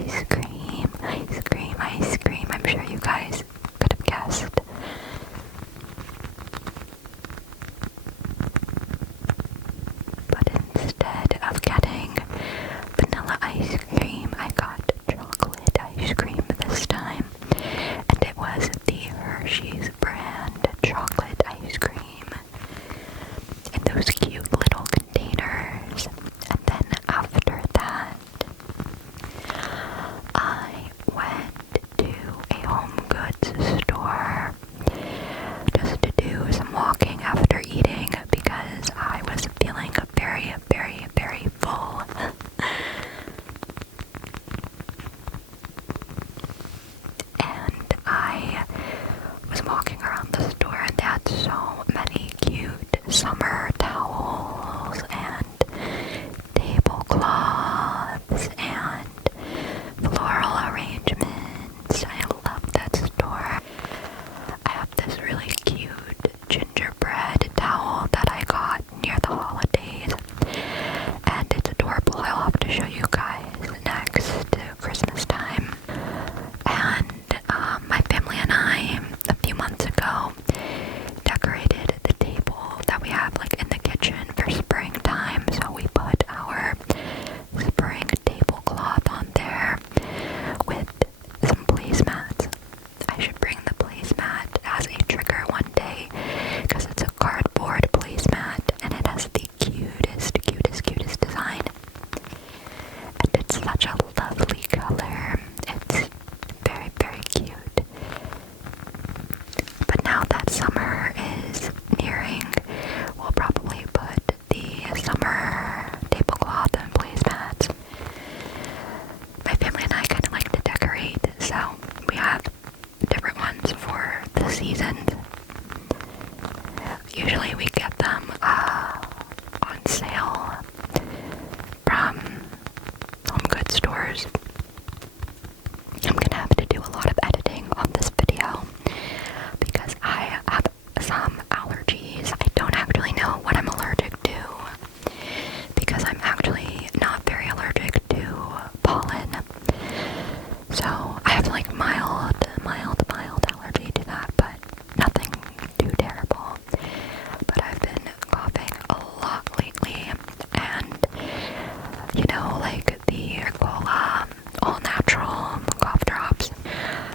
ice cream, ice cream, ice cream. I'm sure you guys could have guessed. But instead of getting vanilla ice cream, I got chocolate ice cream this time. And it was the Hershey's brand chocolate ice cream in those cute little containers. And then after that, I went to a home goods store just to do some walking after eating because I was feeling very, very, very full. And I was walking around the store and they had so many cute summer towels and tablecloths and floral arrangements. I love that store. I have this really cute gingerbread towel that I got near the holidays, and it's adorable. I'll have to show you guys next to Christmas time. And my family and I, a few months ago, decorated the table that we have like in the kitchen for springtime. So we put our spring tablecloth on there with some placemats. I should bring the placemat as a trigger one day because it's a cardboard placemat and it has the cutest, cutest, cutest design. And it's such a lovely color. It's very, very cute. But now that summer is nearing, we'll probably put the summer tablecloth and placemats. My family and I kind of like to decorate, so we have different ones for the seasons. Usually we get them on sale from home goods stores. I'm gonna have to do a lot of editing on this video because I have some allergies. I don't actually know what I'm allergic to because I'm actually not very allergic to pollen. So I have like mild allergy to that, but nothing too terrible. But I've been coughing a lot lately, and you know, like the Ricola all natural cough drops.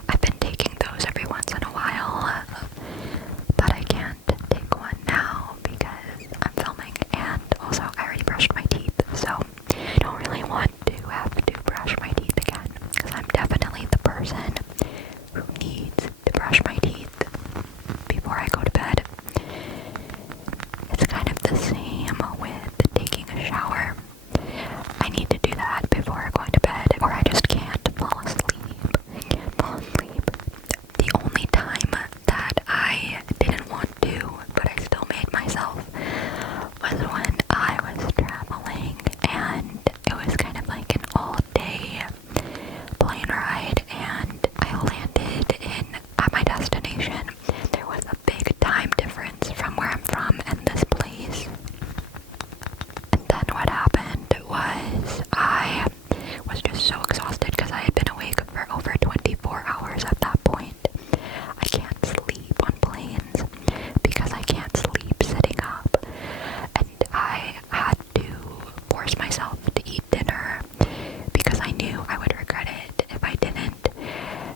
I've been taking those every once in a while, but I can't take one now because I'm filming, and also I already brushed my teeth, so I don't really want to have to brush my teeth again because I'm definitely the person who needs to brush my teeth before I go to bed. It's kind of the same with taking a shower. I need to do that before going to bed or I just can't fall asleep. I can't fall asleep. The only time that I didn't want to, but I still made myself, was when I was traveling and it was kind of like an all-day plane ride, and I landed at my destination. There was a big time difference from where I'm from and this place. And then what happened was I was just so exhausted because I had been awake for over 24 hours at that point. I can't sleep on planes because I can't sleep sitting up. And I had to force myself to eat dinner because I knew I would regret it if I didn't.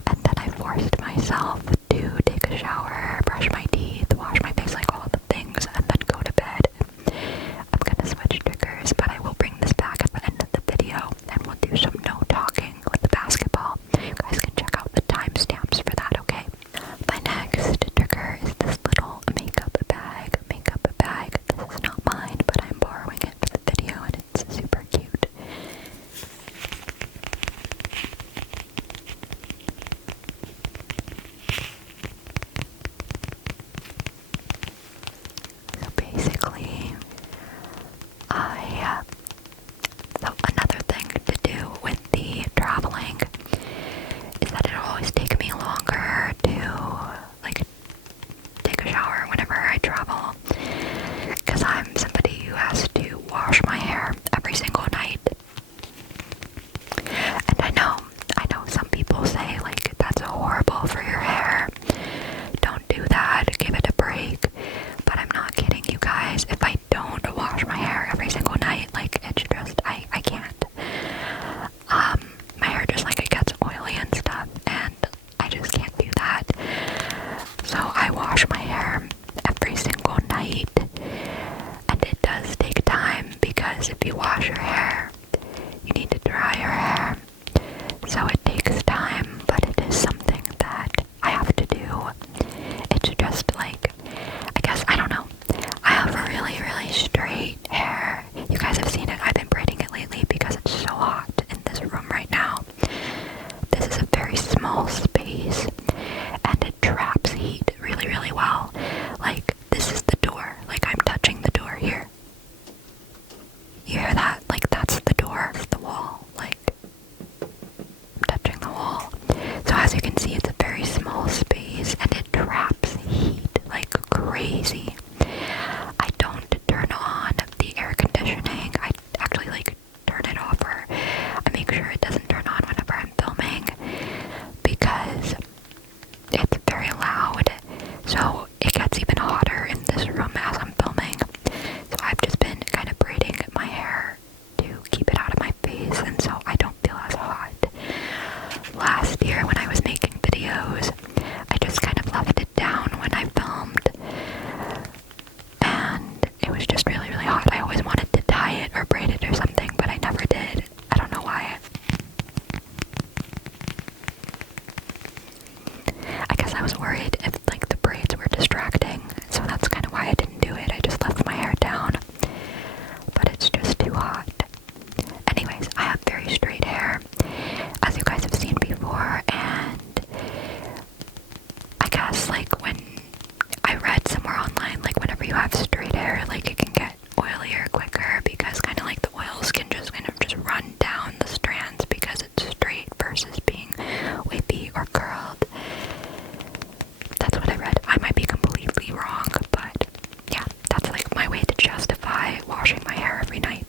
And then I forced myself to take a shower, brush my teeth, wash my face, like all the things, and then go to bed. I'm gonna switch triggers, but I will bring this back at the end of the video and we'll do some no talking with the basketball. You guys can check out the timestamps for that, okay? My next trigger is this little makeup bag. This is not mine, but I'm borrowing it for the video and it's super cute. So basically, another thing to do with the traveling is that it'll always take me longer to like take a shower whenever I travel because I'm somebody who has to wash my hair every single night. And I know last year when I was making videos, I just kind of left it down when I filmed, and it was just really, really hot. I always wanted to dye it or braid it or something, but I never did. I don't know why. I guess I was worried if like the braids were distracting, so that's kind of why I didn't do it. I just left my hair down, but it's just too hot. Anyways, I have very straight hair, as you guys have seen before, and I guess like when I read somewhere online, like whenever you have straight hair, like it can get oilier quicker because kind of like the oils can just kind of just run down the strands because it's straight versus being wavy or curled. That's what I read. I might be completely wrong, but yeah, that's like my way to justify washing my hair every night.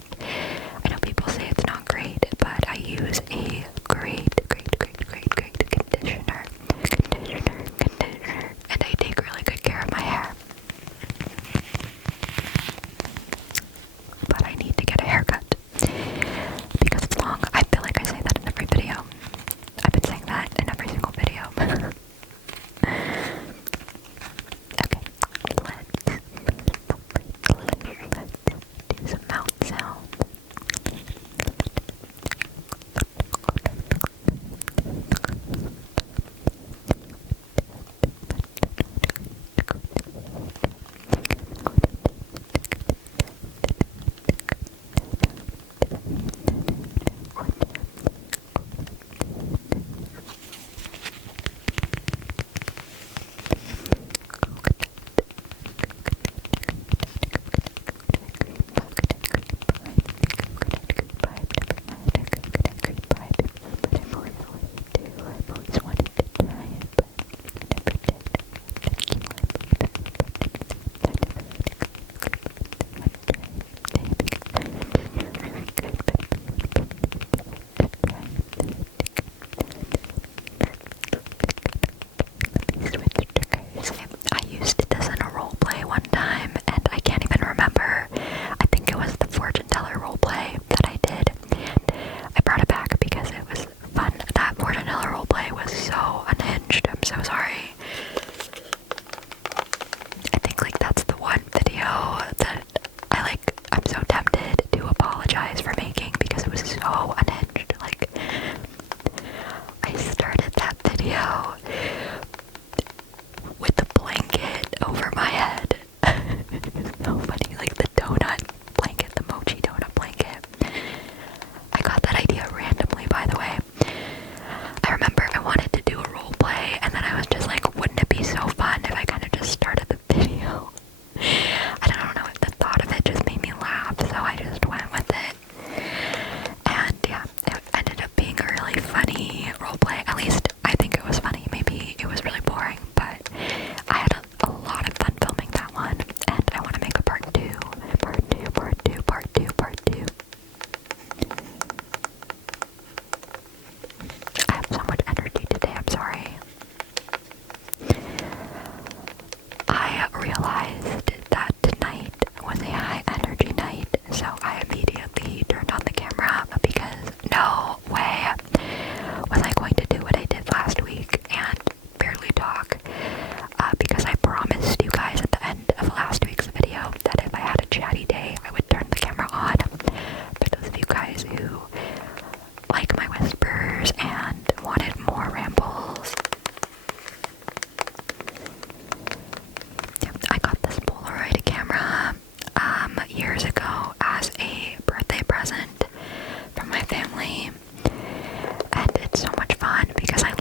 I know people say it's not great, but I use a great conditioner, and I take really good care of my hair. But I need to get a haircut because it's long. I feel like I say that in every video. I've been saying that in every single video. Okay, let's do some mouth sounds. I used this in a roleplay one time, and I can't even remember. I think it was the fortune teller roleplay that I did, and I brought it back because it was fun. That fortune teller roleplay was so unhinged. I'm so sorry. I think like that's the one video that I'm so tempted to apologize for making because it was so unhinged. Like, I started that video with the blanket over my head. It's so funny, like the donut blanket, the mochi donut blanket. I got that idea randomly, by the way. I remember I wanted to do a role play, and then I was just like, wouldn't it be so fun if I kind of just started the video? I don't know if the thought of it just made me laugh, so I just went with it. And yeah, it ended up being a really funny roleplay. At least I think it was funny. Maybe it was really boring, but I had a lot of fun filming that one, and I want to make a part two. I have so much energy today, I'm sorry. I realized that tonight was a high energy night, so I immediately turned on the camera because no way was I going to do what I did last week and barely talk, because I promised you guys at the end of last week's video that if I had a chatty day, I would turn the camera on. For those of you guys who like my whispers and wanted more rambles, I got this Polaroid camera years ago as a birthday present from my family, and it's so much fun because I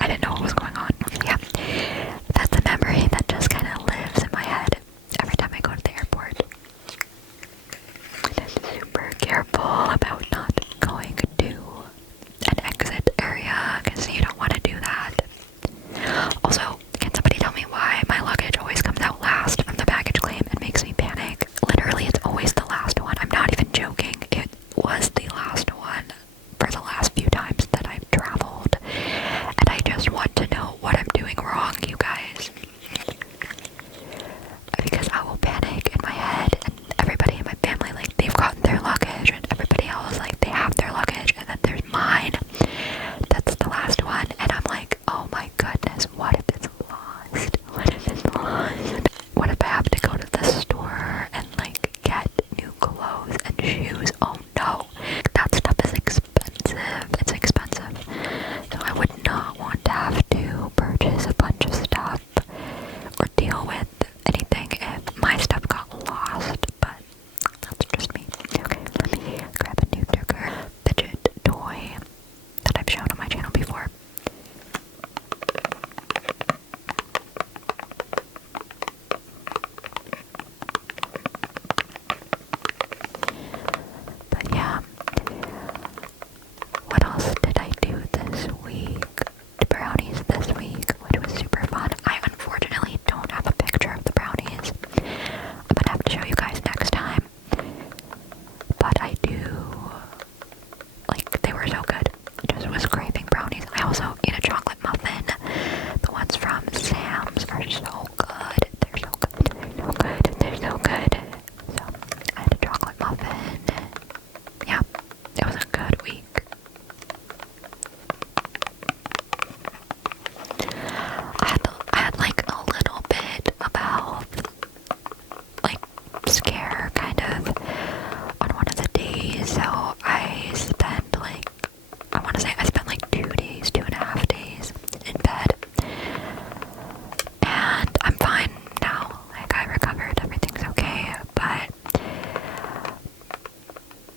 I didn't know what was going on. Yeah, that's a memory that just kind of lives in my head every time I go to the airport. Super careful about not going to an exit area because you don't want to do that. Also, can somebody tell me why my luggage always comes out last from the baggage claim and makes me panic? Literally, it's always the last one. I'm not even joking. It was the last one for the last few times that I've traveled. And I just want to know what I'm doing wrong, you guys. Because I will panic in my head, and everybody in my family, like, they've gotten their luggage, and everybody else, like, they have their luggage, and then there's mine. That's the last one, and I'm like, oh my goodness, what if it's lost? What if it's lost? What if I have to go to the store and, like, get new clothes and shoes? Oh no, that stuff is expensive. It's expensive. So I would not want to have to purchase a bunch of stuff or deal with anything if my stuff got lost, but that's just me. Okay, let me grab a new trigger fidget toy that I've shown on my channel before. But yeah, what else did I do this week? Brownies this week, which was super fun. I unfortunately don't have a picture of the brownies. I'm gonna have to show you guys next time. But I do, like, they were so good. I just was craving brownies. I also ate a chocolate muffin. The ones from Sam's are so good. They're so good. They're so good. They're so good. So, I had a chocolate muffin. Yeah, it was a good week. I had like a little bit about like scare kind of on one of the days, so I spent like, I want to say I spent like 2 days, 2.5 days in bed, and I'm fine now. Like, I recovered, everything's okay, but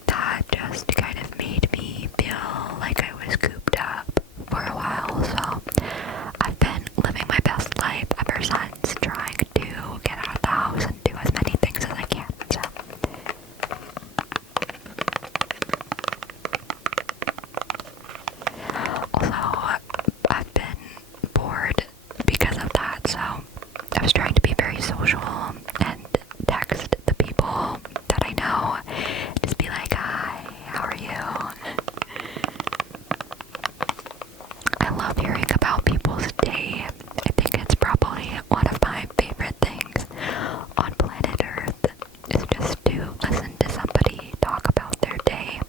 that just kind of made me feel like I was cooped up for a while, so I've been living my best life ever since, trying to get out of the house and do as many things as I can, so. Also, I've been bored because of that, so I was trying to be very social and text the people that I know, just be like, hi, how are you? I love hearing about people's day. I think it's probably one of my favorite things on planet Earth, is just to listen to somebody talk about their day.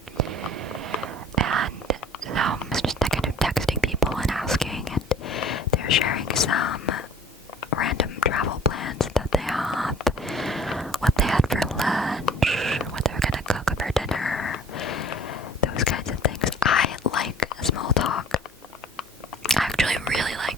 And so I was just kind of texting people and asking, and they're sharing some random travel plans that they have, what they had for lunch, what they're gonna cook for dinner, those kinds of things. I like small talk. I actually really like